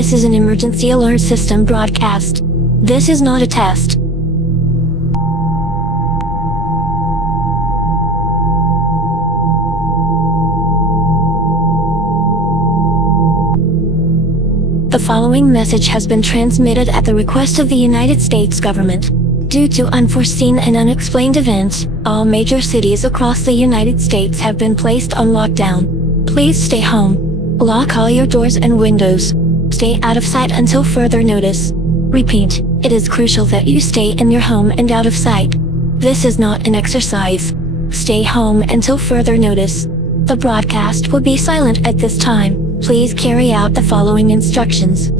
This is an emergency alert system broadcast. This is not a test. The following message has been transmitted at the request of the United States government. Due to unforeseen and unexplained events, all major cities across the United States have been placed on lockdown. Please stay home. Lock all your doors and windows. Stay out of sight until further notice. Repeat, it is crucial that you stay in your home and out of sight. This is not an exercise. Stay home until further notice. The broadcast will be silent at this time. Please carry out the following instructions.